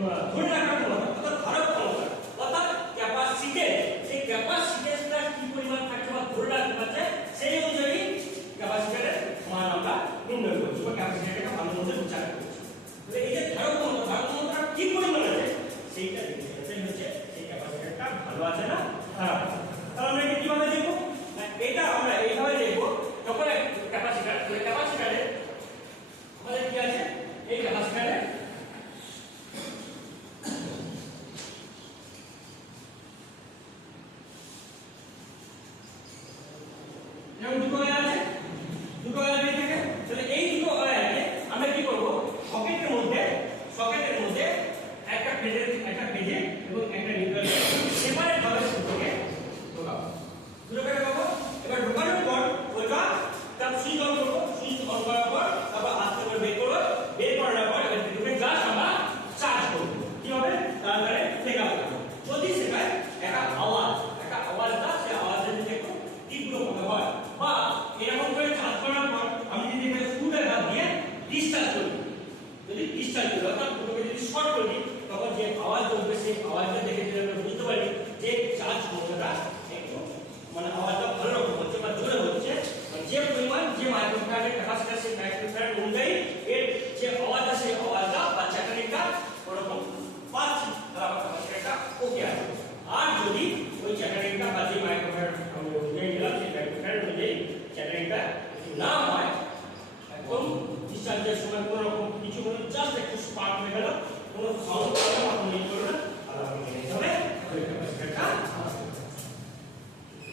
ধরে রাখার ক্ষমতা অর্থাৎ ধারক ক্ষমতা অর্থাৎ ক্যাপাসিটেন্স, সেই ক্যাপাসিটেন্সটা কি পরিমাণ থাকছে বা ধরে রাখতে পারছে সেই অনুযায়ী ক্যাপাসিটরের মান আমরা নির্ণয় করছি বা ক্যাপাসিটরটা ভালো মতো বিচার করছি। তাহলে এই যে ধারক ক্ষমতা কি পরিমাণ আছে সেইটা দেখতে হচ্ছে এই ক্যাপাসিটরটা ভালো আছে না খারাপ আছে। তাহলে আমরা এটা কিভাবে দেখব? এটা আমরা এইভাবে দেখব, যখন ক্যাপাসিটরে আমাদের কি আছে, এই ক্যাপাসিটরে যেমন দুটো ওয়্যার আছে, দুটো ওয়্যার থাকে। তাহলে এই দুটো ওয়্যারকে আমরা কি করব, সকেটের মধ্যে একটা ফেজে এবং একটা নিউট্রাল সেপারেট ভাবে সুতোকে ঢোকাবো। সুতোকে ঢোকাবো, এবার ঢোকানোর পর ওটা তার সুইচ অন করবো, সুইচ অন করার পর তারপর আস্তে করে বের করার পর এবার দুটো গ্লাস আমরা চার্জ করবো। কি হবে, তারপরে শেখাবো। যদি শেখায় একটা আওয়াজটা সেই আওয়াজের যদি একটু তীব্র মনে হয় বা এরকম করে চার্জ করার পর আমি যদি এখানে স্ক্রুড্রাইভার দিয়ে ডিসচার্জ করি, যদি ডিসচার্জ করি অর্থাৎ দুটোকে যদি শর্ট করি, তখন যে আওয়াজ উঠবে সেই আওয়াজটা দেখে যদি আমরা বুঝতে পারি যে চার্জ ক্ষমতাটা একটু মানে আওয়াজটা ভালো রকম হচ্ছে বা জোরে হচ্ছে, যে পরিমাণ যে মাইক্রোফ্যারাডের ক্যাপাসিটর সেই মাইক্রোফ্যারাড অনুযায়ী এর যে আওয়াজ